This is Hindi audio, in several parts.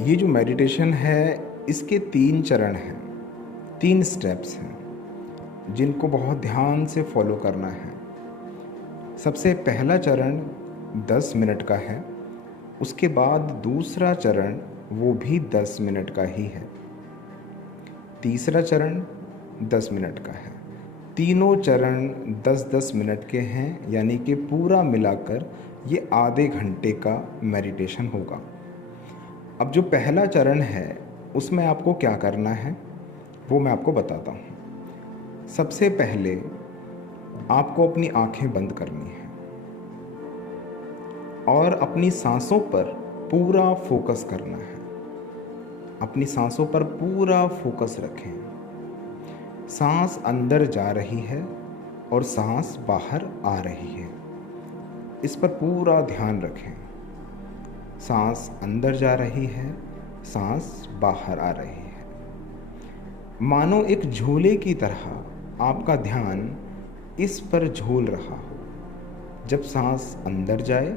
ये जो मेडिटेशन है इसके 3 चरण हैं, 3 स्टेप्स हैं जिनको बहुत ध्यान से फॉलो करना है। सबसे पहला चरण 10 मिनट का है, उसके बाद दूसरा चरण वो भी 10 मिनट का ही है, तीसरा चरण 10 मिनट का है। तीनों चरण 10-10 मिनट के हैं, यानी कि पूरा मिलाकर ये आधे घंटे का मेडिटेशन होगा। अब जो पहला चरण है उसमें आपको क्या करना है वो मैं आपको बताता हूँ। सबसे पहले आपको अपनी आंखें बंद करनी है और अपनी सांसों पर पूरा फोकस करना है। अपनी सांसों पर पूरा फोकस रखें। सांस अंदर जा रही है और सांस बाहर आ रही है, इस पर पूरा ध्यान रखें। सांस अंदर जा रही है, सांस बाहर आ रही है। मानो एक झोले की तरह आपका ध्यान इस पर झूल रहा हो। जब सांस अंदर जाए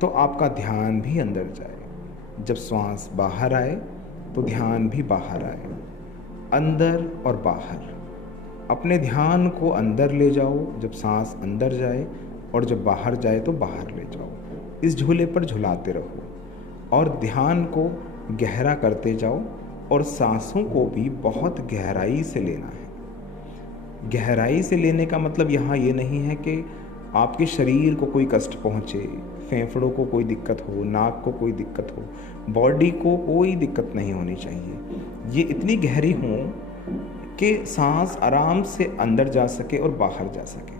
तो आपका ध्यान भी अंदर जाए, जब सांस बाहर आए तो ध्यान भी बाहर आए। अंदर और बाहर अपने ध्यान को अंदर ले जाओ जब सांस अंदर जाए, और जब बाहर जाए तो बाहर ले जाओ। इस झूले पर झुलाते रहो और ध्यान को गहरा करते जाओ, और सांसों को भी बहुत गहराई से लेना है। गहराई से लेने का मतलब यहाँ ये नहीं है कि आपके शरीर को कोई कष्ट पहुँचे, फेफड़ों को कोई दिक्कत हो, नाक को कोई दिक्कत हो, बॉडी को कोई दिक्कत नहीं होनी चाहिए। ये इतनी गहरी हो कि सांस आराम से अंदर जा सके और बाहर जा सके,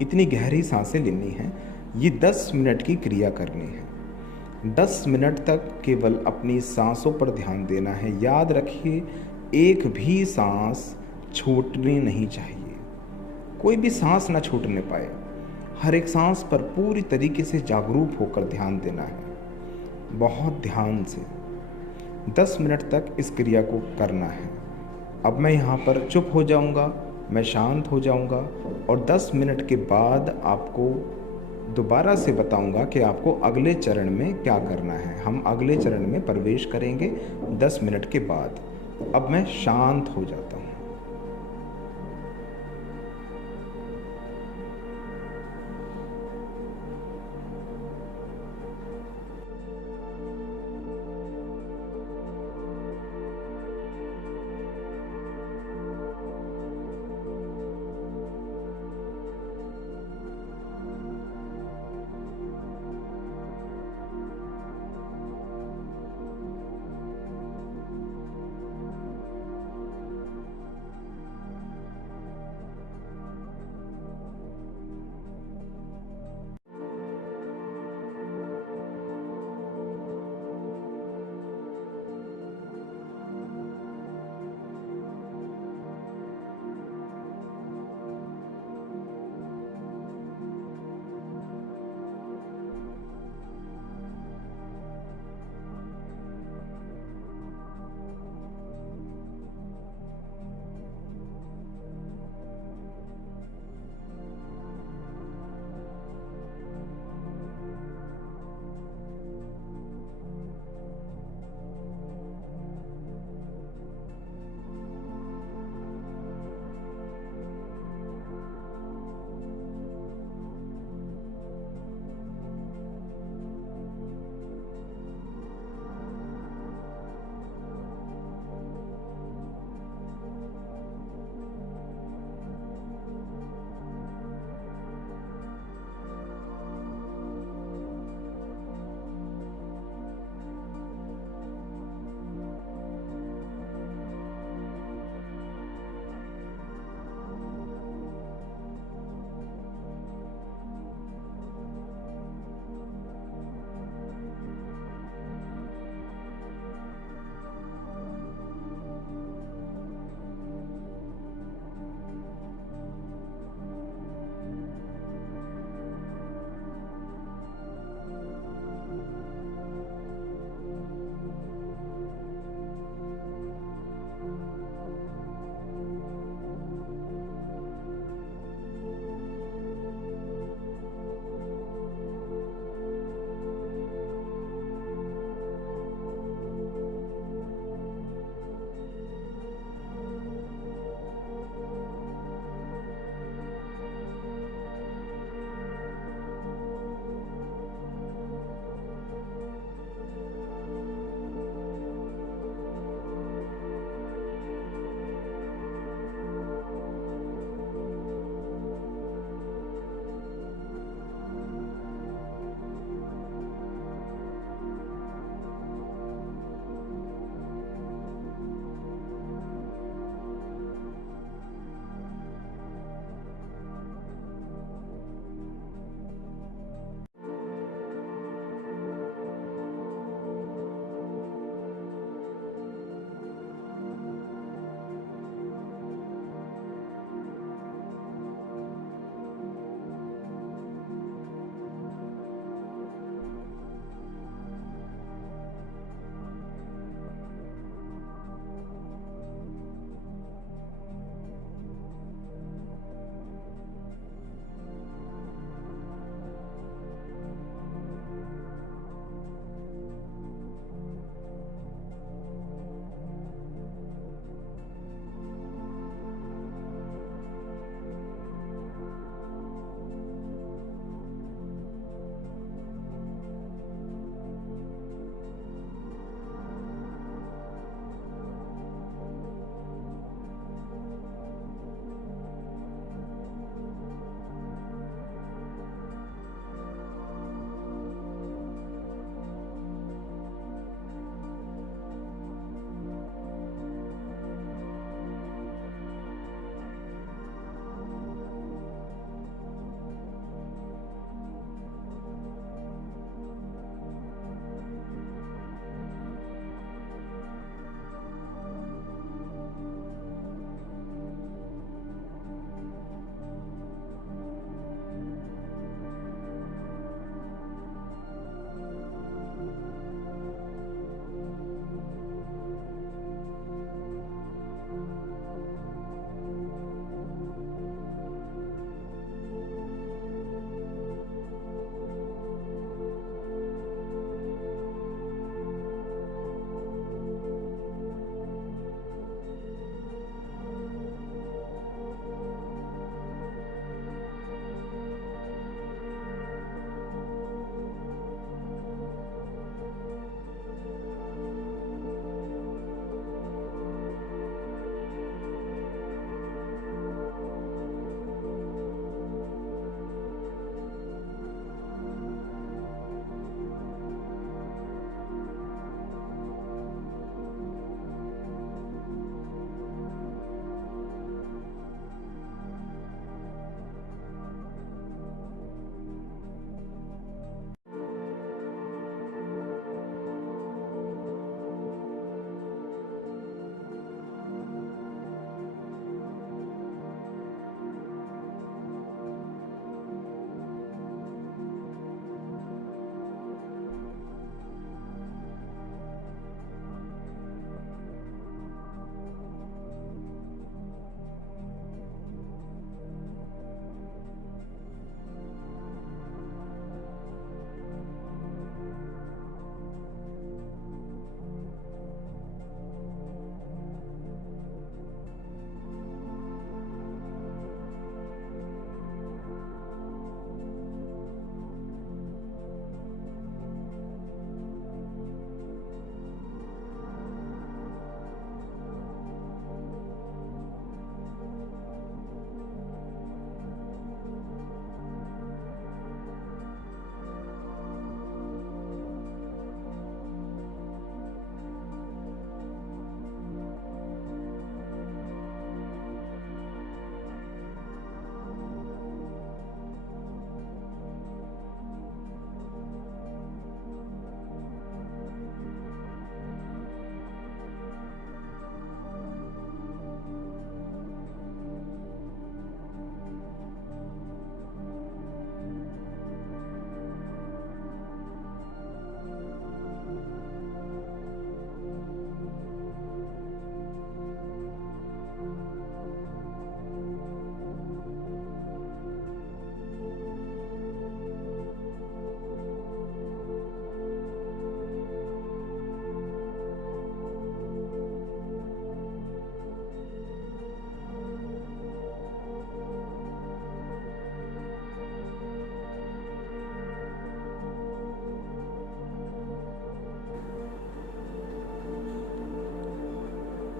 इतनी गहरी सांसें लेनी है। ये 10 मिनट की क्रिया करनी है। 10 मिनट तक केवल अपनी सांसों पर ध्यान देना है। याद रखिए, एक भी सांस छूटनी नहीं चाहिए, कोई भी सांस ना छूटने पाए। हर एक सांस पर पूरी तरीके से जागरूक होकर ध्यान देना है, बहुत ध्यान से। 10 मिनट तक इस क्रिया को करना है। अब मैं यहाँ पर चुप हो जाऊँगा, मैं शांत हो जाऊँगा, और 10 मिनट के बाद आपको दोबारा से बताऊंगा कि आपको अगले चरण में क्या करना है। हम अगले चरण में प्रवेश करेंगे 10 मिनट के बाद। अब मैं शांत हो जाता हूँ।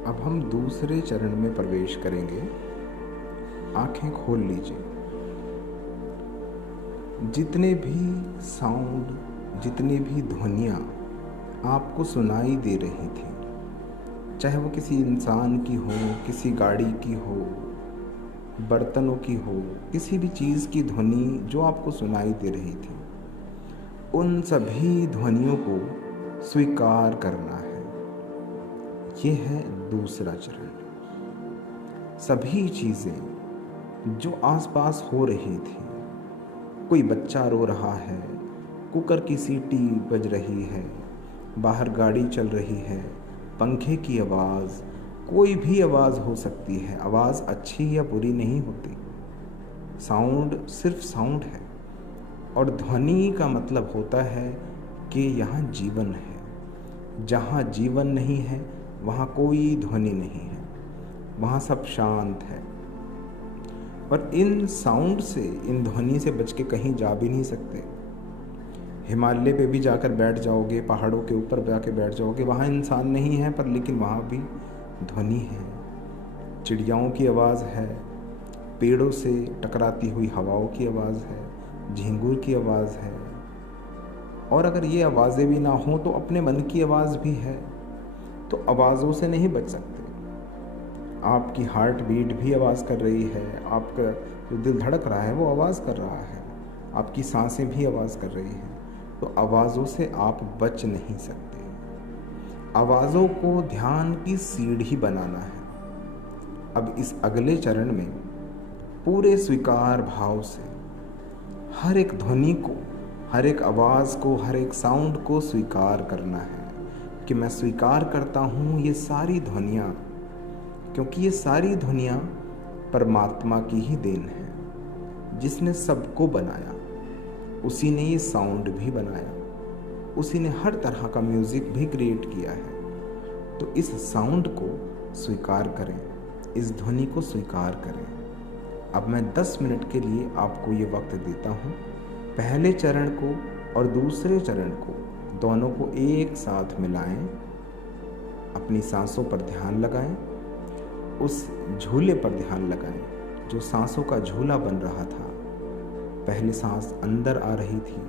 अब हम दूसरे चरण में प्रवेश करेंगे। आंखें खोल लीजिए। जितने भी साउंड, जितनी भी ध्वनियाँ आपको सुनाई दे रही थी, चाहे वो किसी इंसान की हो, किसी गाड़ी की हो, बर्तनों की हो, किसी भी चीज़ की ध्वनि जो आपको सुनाई दे रही थी, उन सभी ध्वनियों को स्वीकार करना है। ये है दूसरा चरण। सभी चीज़ें जो आसपास हो रही थी, कोई बच्चा रो रहा है, कुकर की सीटी बज रही है, बाहर गाड़ी चल रही है, पंखे की आवाज़, कोई भी आवाज़ हो सकती है। आवाज़ अच्छी या बुरी नहीं होती। साउंड सिर्फ साउंड है। और ध्वनि का मतलब होता है कि यहाँ जीवन है। जहाँ जीवन नहीं है वहाँ कोई ध्वनि नहीं है, वहाँ सब शांत है। पर इन साउंड से, इन ध्वनि से बच के कहीं जा भी नहीं सकते। हिमालय पे भी जाकर बैठ जाओगे, पहाड़ों के ऊपर जाके बैठ जाओगे, वहाँ इंसान नहीं है, पर लेकिन वहाँ भी ध्वनि है। चिड़ियाओं की आवाज़ है, पेड़ों से टकराती हुई हवाओं की आवाज़ है, झींगुर की आवाज़ है। और अगर ये आवाज़ें भी ना हों तो अपने मन की आवाज़ भी है। तो आवाज़ों से नहीं बच सकते। आपकी हार्ट बीट भी आवाज़ कर रही है, आपका जो दिल धड़क रहा है वो आवाज़ कर रहा है, आपकी सांसें भी आवाज़ कर रही हैं। तो आवाज़ों से आप बच नहीं सकते। आवाज़ों को ध्यान की सीढ़ी बनाना है। अब इस अगले चरण में पूरे स्वीकार भाव से हर एक ध्वनि को, हर एक आवाज़ को, हर एक साउंड को स्वीकार करना है कि मैं स्वीकार करता हूँ ये सारी ध्वनियाँ, क्योंकि ये सारी ध्वनियाँ परमात्मा की ही देन है, जिसने सबको बनाया। उसी ने ये साउंड भी बनाया, उसी ने हर तरह का म्यूज़िक भी क्रिएट किया है। तो इस साउंड को स्वीकार करें, इस ध्वनि को स्वीकार करें। अब मैं 10 मिनट के लिए आपको ये वक्त देता हूँ। पहले चरण को और दूसरे चरण को, दोनों को एक साथ मिलाएं। अपनी सांसों पर ध्यान लगाएं, उस झूले पर ध्यान लगाएं जो सांसों का झूला बन रहा था। पहले सांस अंदर आ रही थी,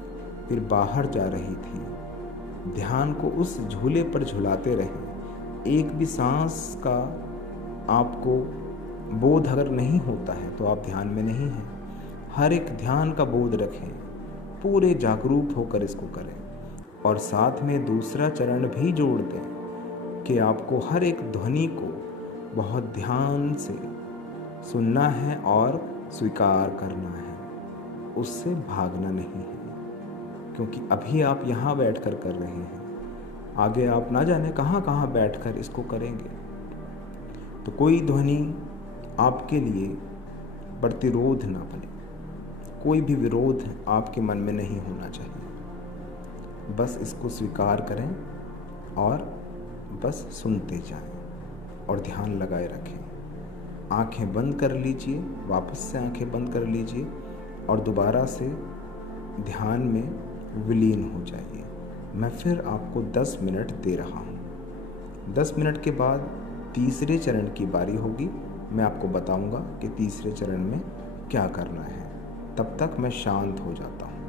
फिर बाहर जा रही थी। ध्यान को उस झूले पर झुलाते रहें। एक भी सांस का आपको बोध अगर नहीं होता है तो आप ध्यान में नहीं हैं। हर एक ध्यान का बोध रखें, पूरे जागरूक होकर इसको करें। और साथ में दूसरा चरण भी जोड़ दें कि आपको हर एक ध्वनि को बहुत ध्यान से सुनना है और स्वीकार करना है। उससे भागना नहीं है, क्योंकि अभी आप यहाँ बैठकर कर रहे हैं, आगे आप ना जाने कहाँ कहाँ बैठकर इसको करेंगे। तो कोई ध्वनि आपके लिए प्रतिरोध ना बने, कोई भी विरोध आपके मन में नहीं होना चाहिए। बस इसको स्वीकार करें और बस सुनते जाएं और ध्यान लगाए रखें। आंखें बंद कर लीजिए, वापस से आंखें बंद कर लीजिए और दोबारा से ध्यान में विलीन हो जाइए। मैं फिर आपको 10 मिनट दे रहा हूँ। 10 मिनट के बाद तीसरे चरण की बारी होगी। मैं आपको बताऊंगा कि तीसरे चरण में क्या करना है। तब तक मैं शांत हो जाता हूँ।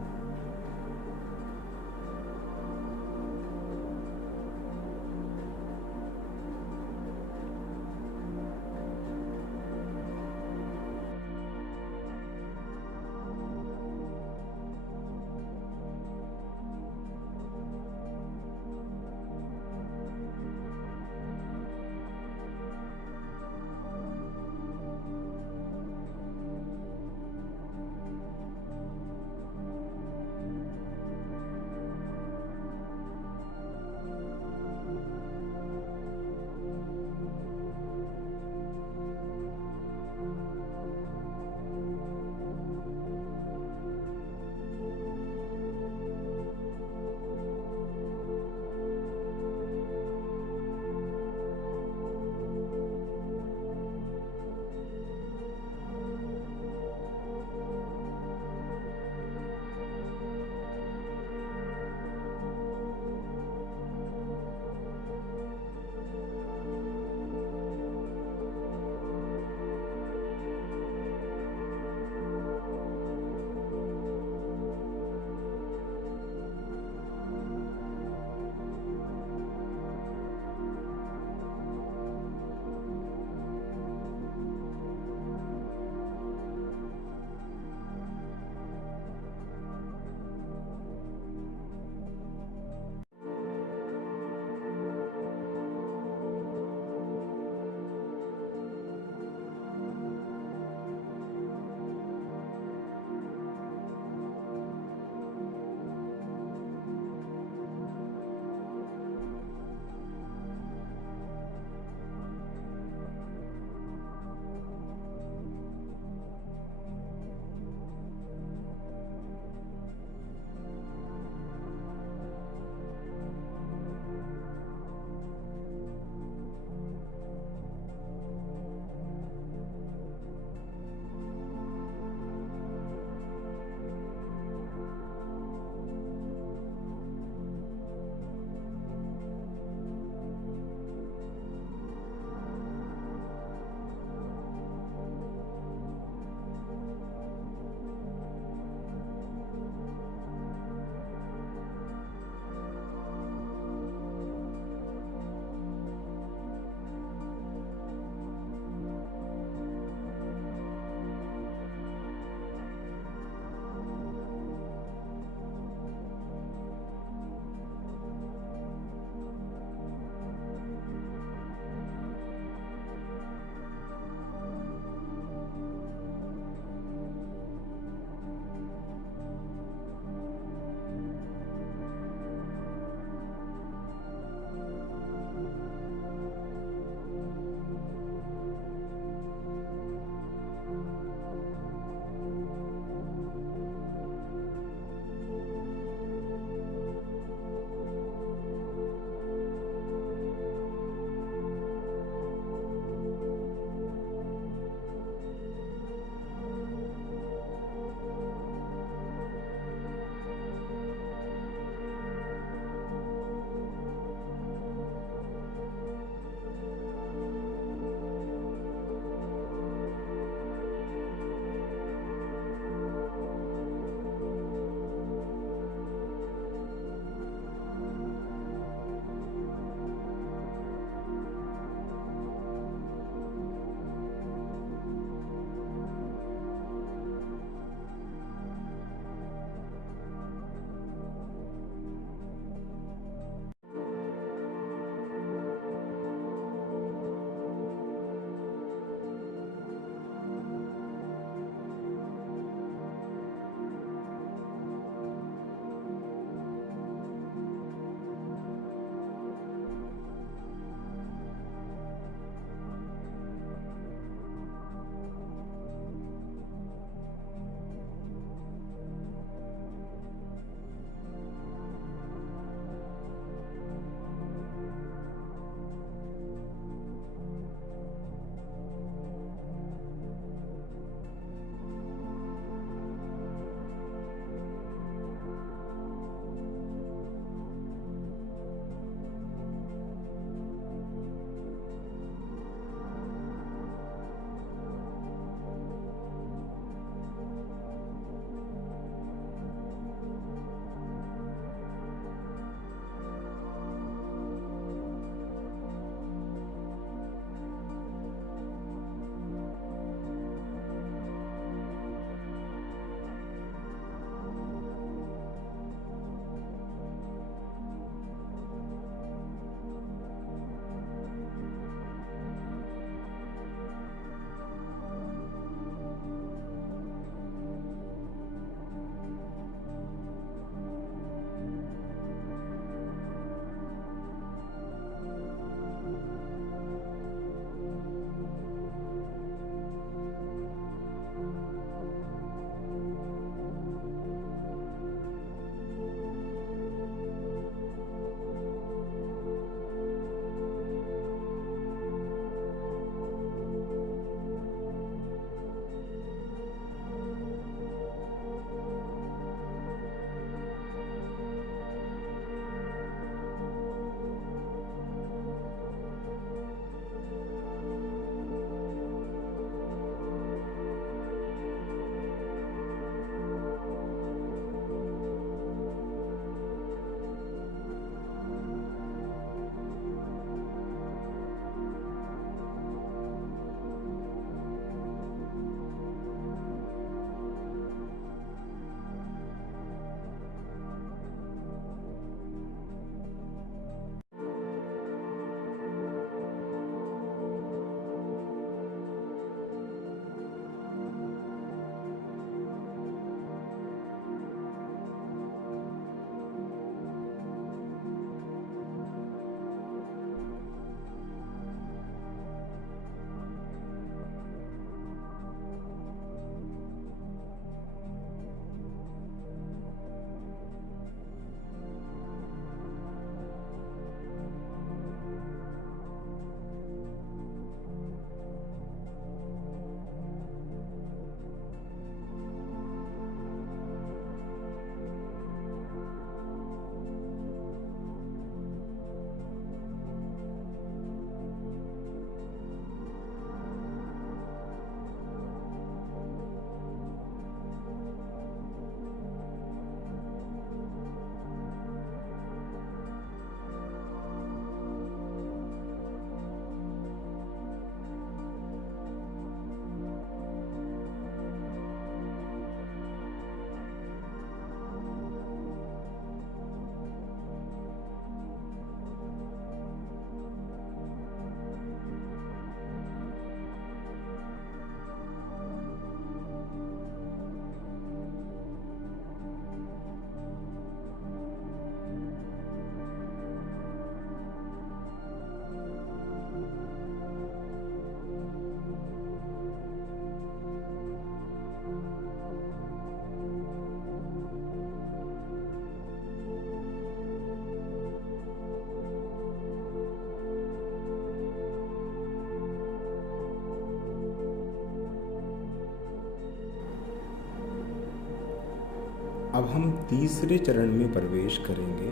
अब हम तीसरे चरण में प्रवेश करेंगे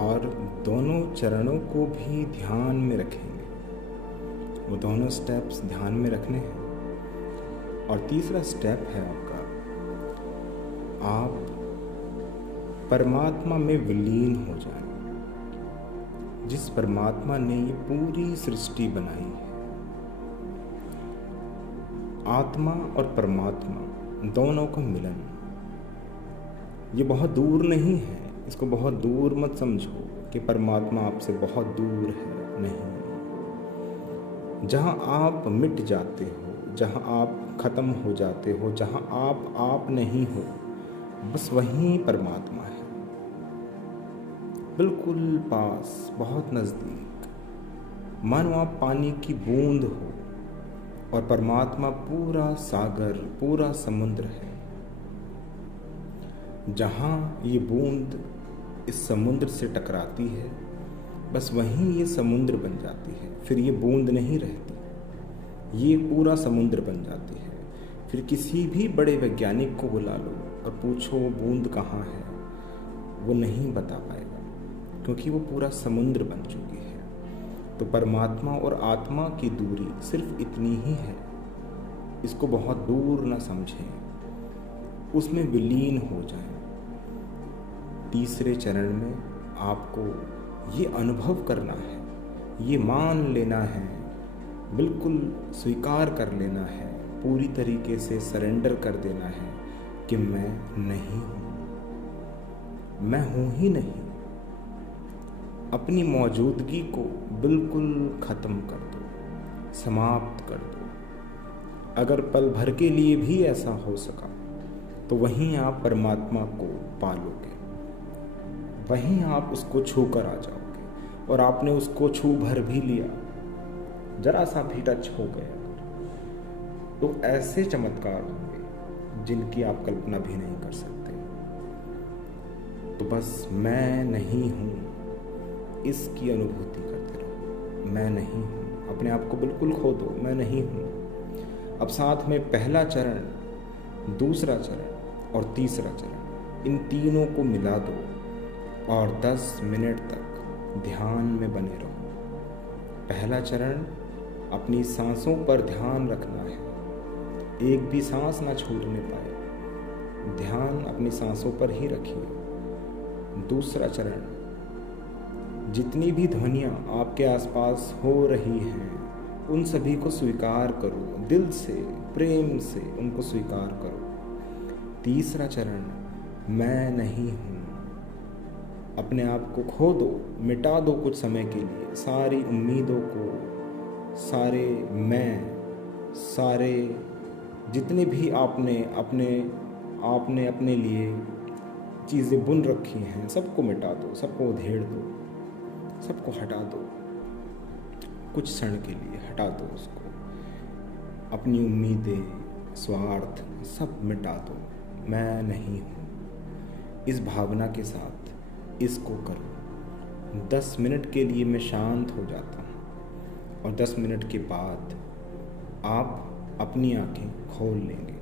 और दोनों चरणों को भी ध्यान में रखेंगे। वो दोनों स्टेप्स ध्यान में रखने हैं। और तीसरा स्टेप है आपका, आप परमात्मा में विलीन हो जाएं। जिस परमात्मा ने ये पूरी सृष्टि बनाई है। आत्मा और परमात्मा दोनों का मिलन, ये बहुत दूर नहीं है। इसको बहुत दूर मत समझो कि परमात्मा आपसे बहुत दूर है, नहीं। जहाँ आप मिट जाते हो, जहाँ आप ख़त्म हो जाते हो, जहाँ आप नहीं हो, बस वहीं परमात्मा है, बिल्कुल पास, बहुत नज़दीक। मानो आप पानी की बूंद हो और परमात्मा पूरा सागर, पूरा समुद्र है। जहाँ ये बूंद इस समुद्र से टकराती है, बस वहीं ये समुद्र बन जाती है। फिर ये बूंद नहीं रहती, ये पूरा समुद्र बन जाती है। फिर किसी भी बड़े वैज्ञानिक को बुला लो और पूछो बूंद कहाँ है, वो नहीं बता पाएगा, क्योंकि वो पूरा समुद्र बन चुकी है। तो परमात्मा और आत्मा की दूरी सिर्फ इतनी ही है। इसको बहुत दूर ना समझें, उसमें विलीन हो जाएं। तीसरे चरण में आपको ये अनुभव करना है, ये मान लेना है, बिल्कुल स्वीकार कर लेना है, पूरी तरीके से सरेंडर कर देना है कि मैं नहीं हूँ, मैं हूँ ही नहीं। अपनी मौजूदगी को बिल्कुल ख़त्म कर दो, समाप्त कर दो। अगर पल भर के लिए भी ऐसा हो सका तो वहीं आप परमात्मा को पालोगे, वहीं आप उसको छू कर आ जाओगे। और आपने उसको छू भर भी लिया, जरा सा भी टच हो गया, तो ऐसे चमत्कार होंगे जिनकी आप कल्पना भी नहीं कर सकते। तो बस मैं नहीं हूँ, इसकी अनुभूति करते रहो। मैं नहीं हूँ, अपने आप को बिल्कुल खो दो, मैं नहीं हूँ। अब साथ में पहला चरण, दूसरा चरण और तीसरा चरण, इन तीनों को मिला दो और 10 मिनट तक ध्यान में बने रहो। पहला चरण, अपनी सांसों पर ध्यान रखना है, एक भी सांस ना छूटने पाए, ध्यान अपनी सांसों पर ही रखिए। दूसरा चरण, जितनी भी ध्वनियाँ आपके आसपास हो रही हैं उन सभी को स्वीकार करो, दिल से, प्रेम से उनको स्वीकार करो। तीसरा चरण, मैं नहीं हूँ, अपने आप को खो दो, मिटा दो कुछ समय के लिए, सारी उम्मीदों को, सारे मैं, सारे जितने भी आपने अपने लिए चीज़ें बुन रखी हैं, सबको मिटा दो, सबको उधेड़ दो, सबको हटा दो, कुछ क्षण के लिए हटा दो उसको। अपनी उम्मीदें, स्वार्थ सब मिटा दो, मैं नहीं हूँ। इस भावना के साथ इसको करो। 10 मिनट के लिए मैं शांत हो जाता हूँ और 10 मिनट के बाद आप अपनी आंखें खोल लेंगे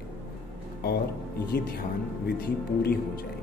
और ये ध्यान विधि पूरी हो जाएगी।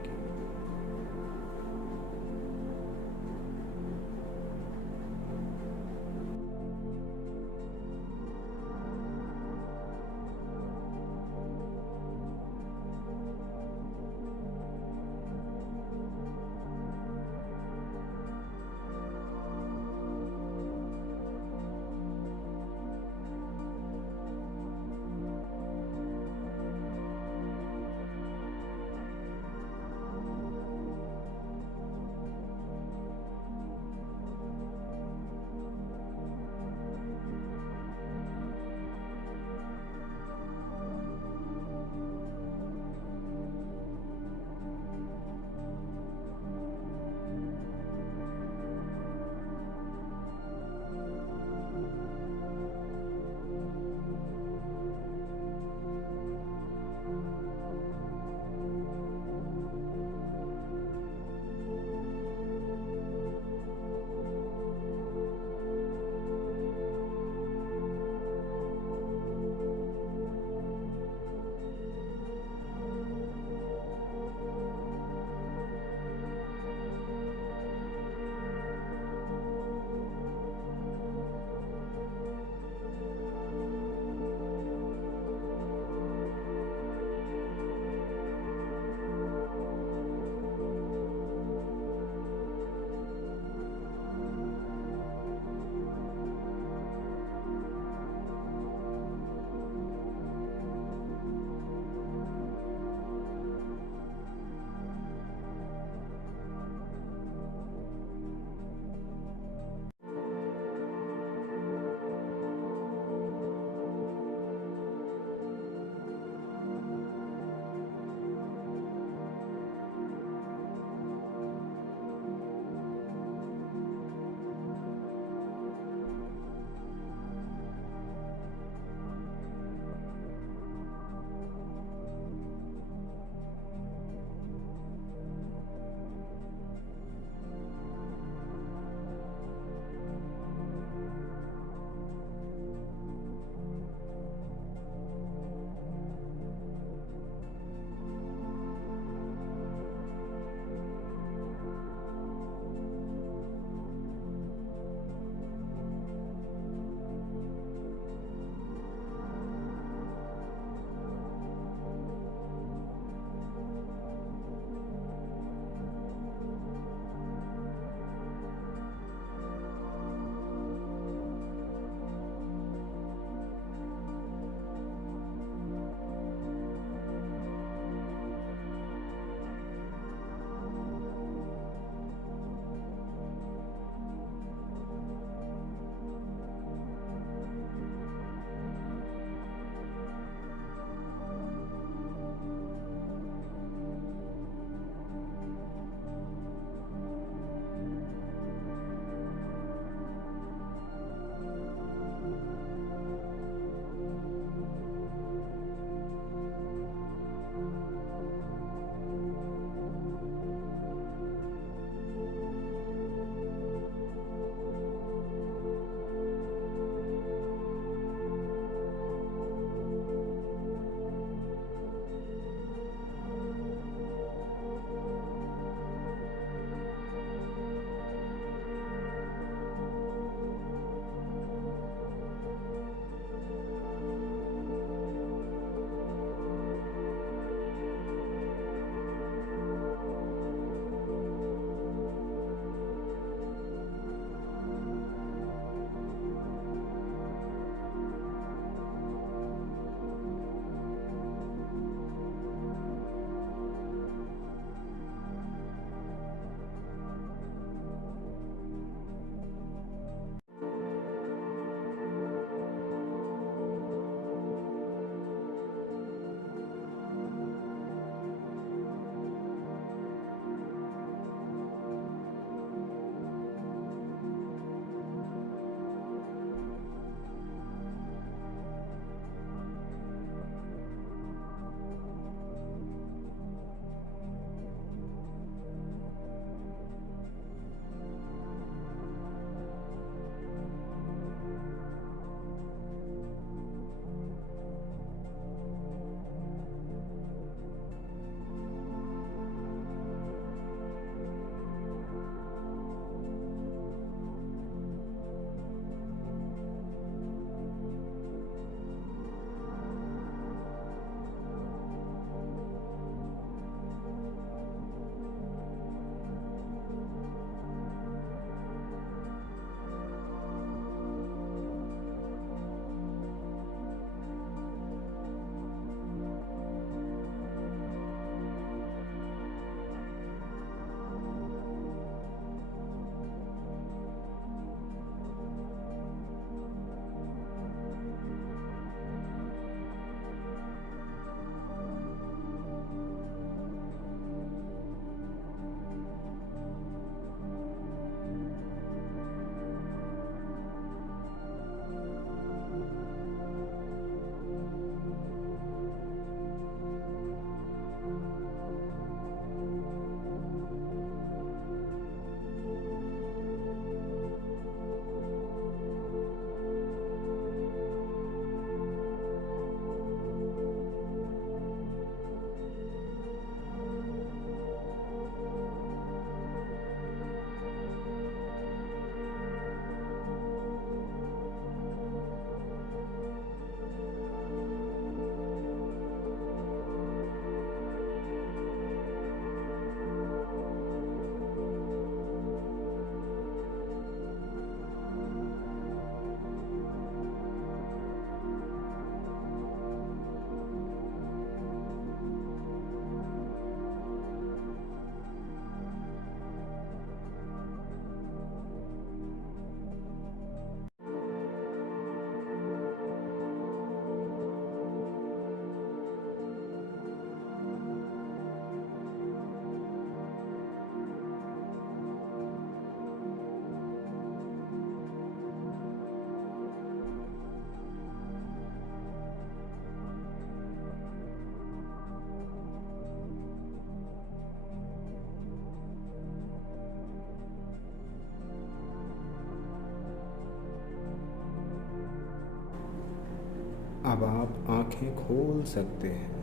अब आप आंखें खोल सकते हैं।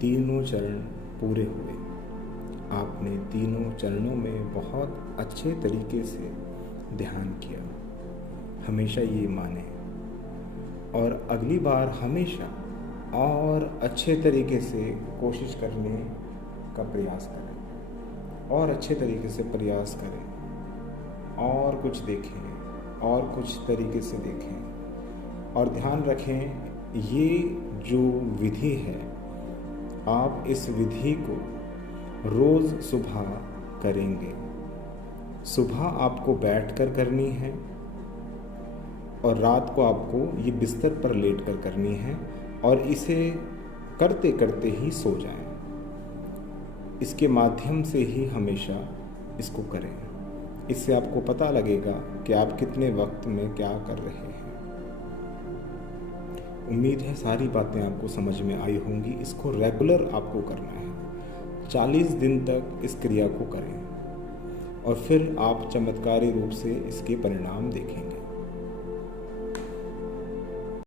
तीनों चरण पूरे हुए। आपने तीनों चरणों में बहुत अच्छे तरीके से ध्यान किया। हमेशा ये माने और अगली बार हमेशा और अच्छे तरीके से कोशिश करने का प्रयास करें और अच्छे तरीके से प्रयास करें और कुछ देखें और कुछ तरीके से देखें और ध्यान रखें ये जो विधि है आप इस विधि को रोज़ सुबह करेंगे। सुबह आपको बैठकर करनी है और रात को आपको ये बिस्तर पर लेटकर करनी है और इसे करते करते ही सो जाएं। इसके माध्यम से ही हमेशा इसको करें। इससे आपको पता लगेगा कि आप कितने वक्त में क्या कर रहे हैं। उम्मीद है सारी बातें आपको समझ में आई होंगी। इसको रेगुलर आपको करना है। 40 दिन तक इस क्रिया को करें और फिर आप चमत्कारी रूप से इसके परिणाम देखेंगे।